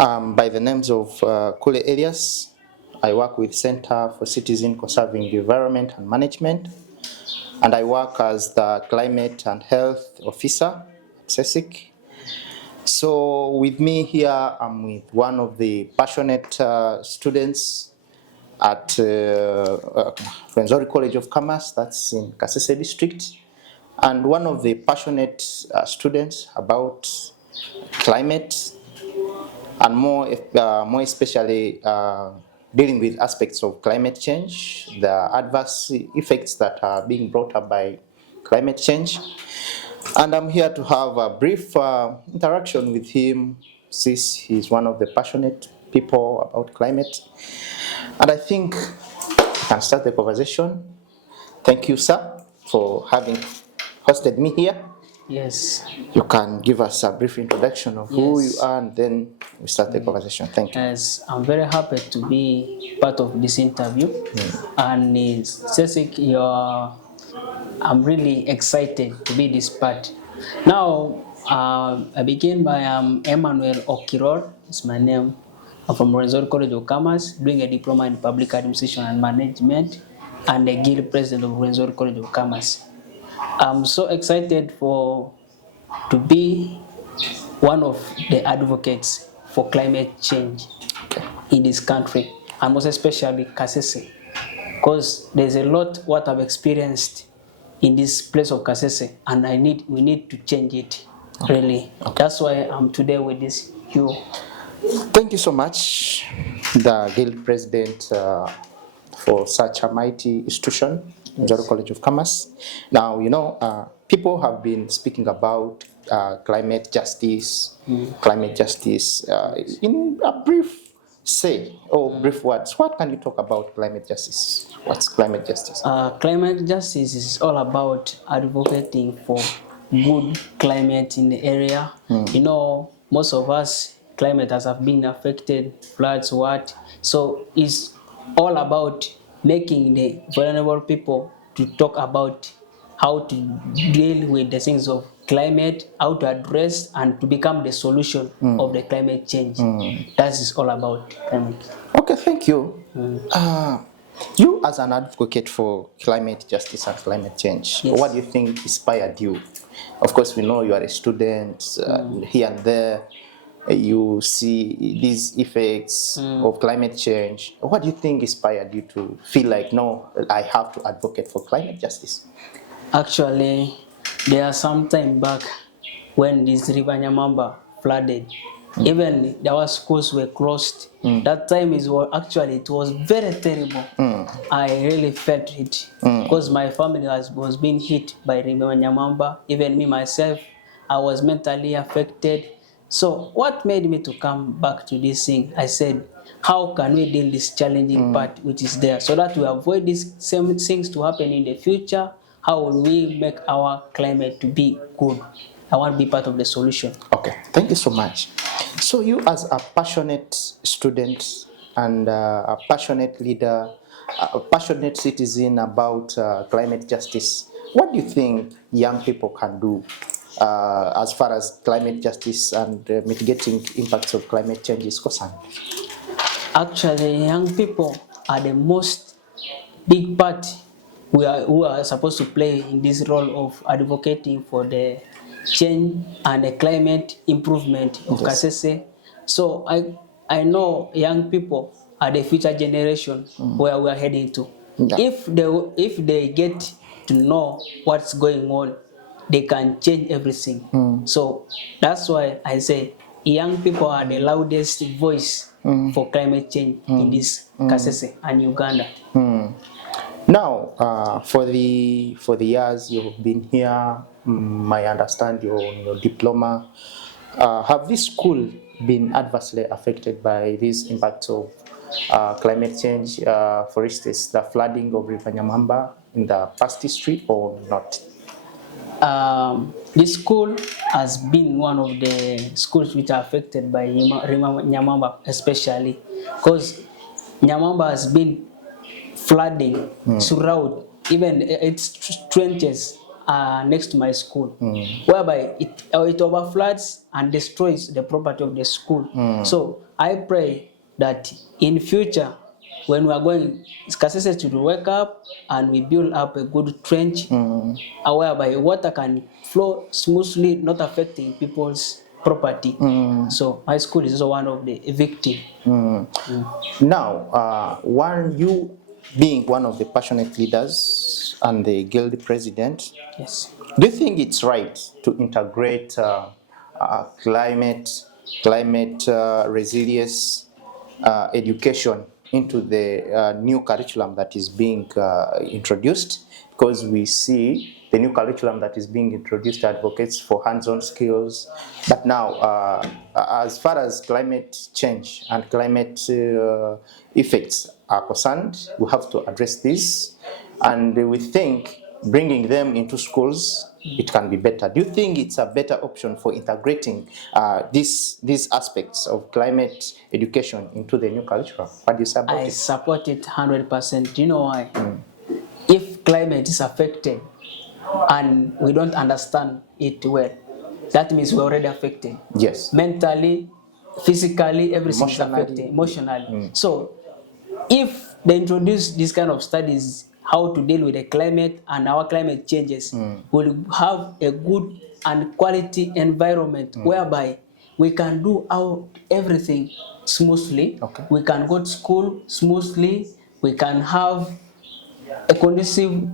By the names of Kule Elias. I work with Center for Citizen Conserving the Environment and Management, and I work as the Climate and Health Officer at CECIC. So with me here, I'm with one of the passionate students at Rwenzori College of Commerce, that's in Kasese district, and one of the passionate students about climate, and more especially dealing with aspects of climate change, the adverse effects that are being brought up by climate change. And I'm here to have a brief interaction with him, since he's one of the passionate people about climate. And I think we can start the conversation. Thank you, sir, for having hosted me here. Yes. You can give us a brief introduction of who you are, and then we start the conversation. Thank you. Yes, I'm very happy to be part of this interview. And CECIC, I'm really excited to be this part. Now, I begin by Emmanuel Okiror, is my name. I'm from Rwenzori College of Commerce, doing a diploma in public administration and management, and the guild president of Rwenzori College of Commerce. I'm so excited to be one of the advocates for climate change in this country, and most especially Kasese, because there's a lot what I've experienced in this place of Kasese, and we need to change it, really. That's why I'm today with this you. Thank you so much, the guild president, for such a mighty institution, Rwenzori College of Commerce. Now, people have been speaking about climate justice, in a brief brief words. What can you talk about climate justice? What's climate justice? Climate justice is all about advocating for good climate in the area. Most of us, climate has been affected, floods, so it's all about making the vulnerable people to talk about how to deal with the things of climate, how to address and to become the solution of the climate change. That is all about climate. Okay, thank you. You as an advocate for climate justice and climate change, what do you think inspired you? Of course, we know you are a student, here and there. You see these effects of climate change. What do you think inspired you to feel like, no, I have to advocate for climate justice? Actually, there are some time back when this river Nyamamba flooded. Even our schools were closed. That time it was very terrible. I really felt it because my family was being hit by river Nyamamba. Even me myself, I was mentally affected. So what made me to come back to this thing? I said, how can we deal this challenging part which is there, so that we avoid these same things to happen in the future? How will we make our climate to be good? I want to be part of the solution. Okay, thank you so much. So you as a passionate student and a passionate leader, a passionate citizen about climate justice, what do you think young people can do as far as climate justice and mitigating impacts of climate change is concerned? Actually, young people are the most big part who are supposed to play in this role of advocating for the change and the climate improvement of Kasese. So I know young people are the future generation where we are heading to. If they get to know what's going on, they can change everything. So that's why I say young people are the loudest voice for climate change in this Kasese and Uganda. Now, for the years you've been here, I understand your diploma. Have this school been adversely affected by these impacts of climate change? For instance, the flooding of River Nyamamba in the past history, or not? This school has been one of the schools which are affected by Nyamamba, especially because Nyamamba has been flooding throughout, even its trenches next to my school, whereby it overfloods and destroys the property of the school. So I pray that in future, when we are going, Kasese to wake up and we build up a good trench, whereby water can flow smoothly, not affecting people's property. So my school is also one of the victims. Now, you being one of the passionate leaders and the guild president, Yes. do you think it's right to integrate climate resilience education into the new curriculum that is being introduced? Because we see the new curriculum that is being introduced advocates for hands-on skills. But now, as far as climate change and climate effects are concerned, we have to address this. And we think bringing them into schools, it can be better. Do you think it's a better option for integrating these aspects of climate education into the new curriculum? What do you say about I it? support it 100%. Do you know why? If climate is affected and we don't understand it well, that means we're already affected. Yes. Mentally, physically, everything is affected. Emotionally. So if they introduce this kind of studies, how to deal with the climate and our climate changes, we'll have a good and quality environment whereby we can do everything smoothly. Okay. We can go to school smoothly. We can have a conducive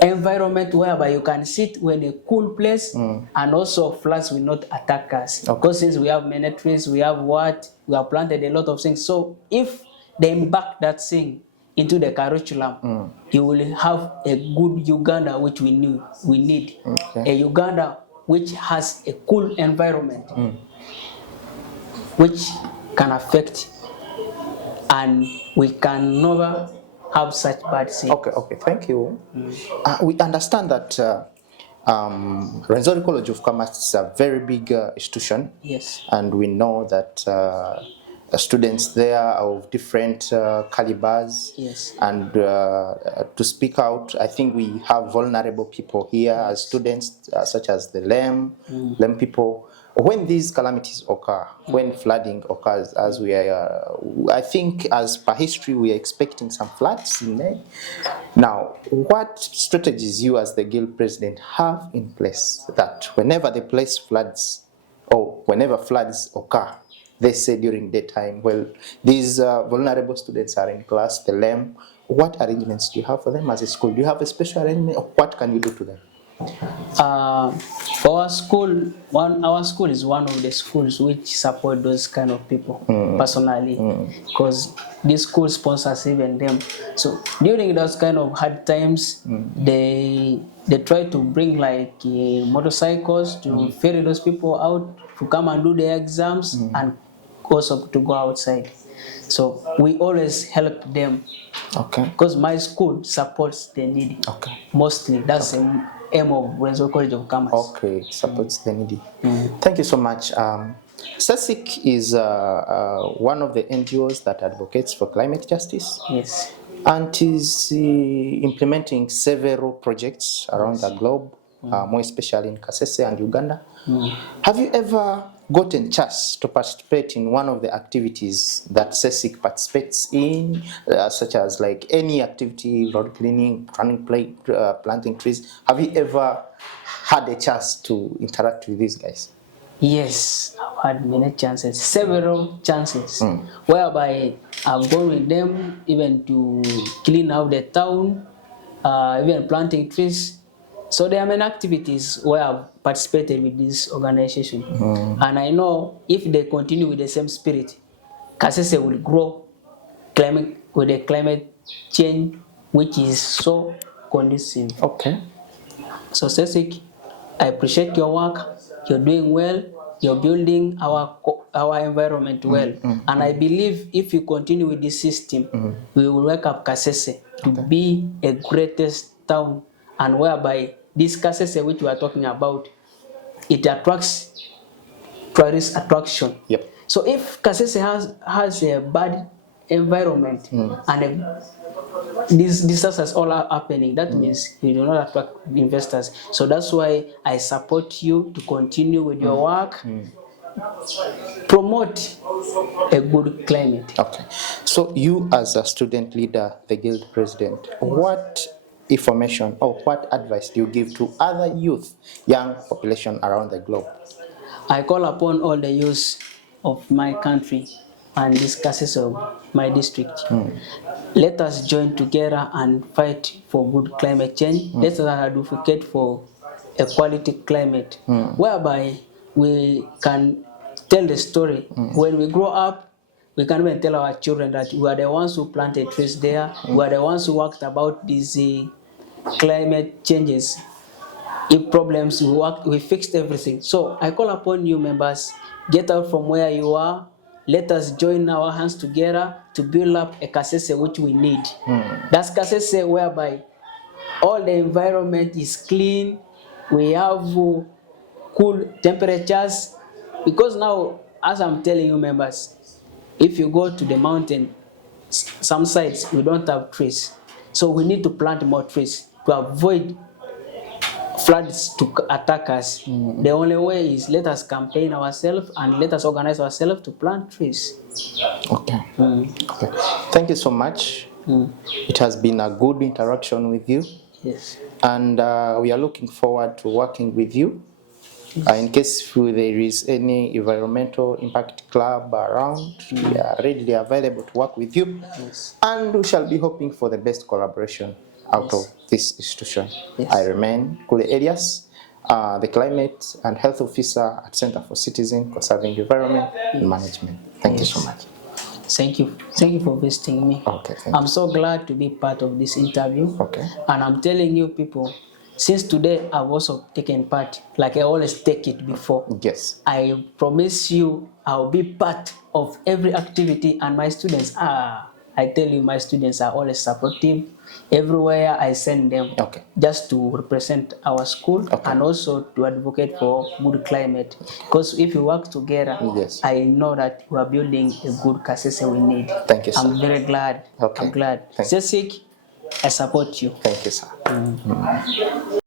environment whereby you can sit in a cool place, and also floods will not attack us. Okay. Because since we have many trees, we have we have planted a lot of things. So if they embark that thing into the curriculum, you will have a good Uganda which we need. Okay. A Uganda which has a cool environment, which can affect, and we can never have such bad things. Okay, thank you. We understand that Rwenzori College of Commerce is a very big institution. Yes. And we know that students there are of different calibers. Yes. And to speak out, I think we have vulnerable people here as students, such as the lame people. When these calamities occur, when flooding occurs, as we are, I think as per history, we are expecting some floods in May. Now, what strategies you as the guild president have in place that whenever the place floods or whenever floods occur, they say during daytime, well, these vulnerable students are in class, the lame, what arrangements do you have for them as a school? Do you have a special arrangement, or what can you do to them? Our school is one of the schools which support those kind of people personally, because this school sponsors even them. So during those kind of hard times, they try to bring like motorcycles to ferry those people out to come and do their exams and also to go outside. So we always help them. Okay. Because my school supports the needy. Okay. Mostly, that's the aim of Rwenzori College of Commerce. Okay, it supports the needy. Thank you so much. CECIC is one of the NGOs that advocates for climate justice. Yes. And is implementing several projects around the globe, more especially in Kasese and Uganda. Have you ever gotten chance to participate in one of the activities that CECIC participates in, such as like any activity, road cleaning, planting trees? Have you ever had a chance to interact with these guys? Yes, I've had many chances, several chances, whereby I've gone with them even to clean out the town, even planting trees. So there are many activities where I've participated with this organization. And I know if they continue with the same spirit, Kasese will grow with the climate change, which is so conducive. Okay. So CECIC, I appreciate your work. You're doing well. You're building our environment well. And I believe if you continue with this system, we will wake up Kasese to be a greatest town, and whereby this Kasese which we are talking about, it attracts tourist attraction. Yep. So if Kasese has a bad environment and these disasters all are happening, that means you do not attract investors. So that's why I support you to continue with your work, promote a good climate. Okay. So you as a student leader, the guild president, what information or what advice do you give to other youth, young population around the globe? I call upon all the youth of my country and these cases of my district. Let us join together and fight for good climate change. Let us advocate for a quality climate, whereby we can tell the story. When we grow up, we can even tell our children that we are the ones who planted trees there, we are the ones who worked about these climate changes. If problems, we fixed everything. So I call upon you members, get out from where you are. Let us join our hands together to build up a CECIC which we need. That's CECIC whereby all the environment is clean, we have cool temperatures. Because now, as I'm telling you members, if you go to the mountain, some sites we don't have trees. So we need to plant more trees to avoid floods to attack us. The only way is let us campaign ourselves and let us organize ourselves to plant trees. Okay. Okay. Thank you so much. It has been a good interaction with you. Yes. And we are looking forward to working with you. In case there is any environmental impact club around, we are readily available to work with you. Yes. And we shall be hoping for the best collaboration out of this institution. Yes. I remain Kule Elias, the Climate and Health Officer at Center for Citizen, Conserving Environment and Management. Thank you so much. Thank you. Thank you for visiting me. Okay, I'm so glad to be part of this interview. Okay. And I'm telling you people, since today I've also taken part, like I always take it before. Yes. I promise you I'll be part of every activity, and my students I tell you, my students are always supportive. Everywhere I send them, just to represent our school and also to advocate for good climate. Because if we work together, I know that we are building a good CECIC we need. Thank you, sir. I'm very glad. Okay. I'm glad. Thank you. CECIC, I support you. Thank you, sir.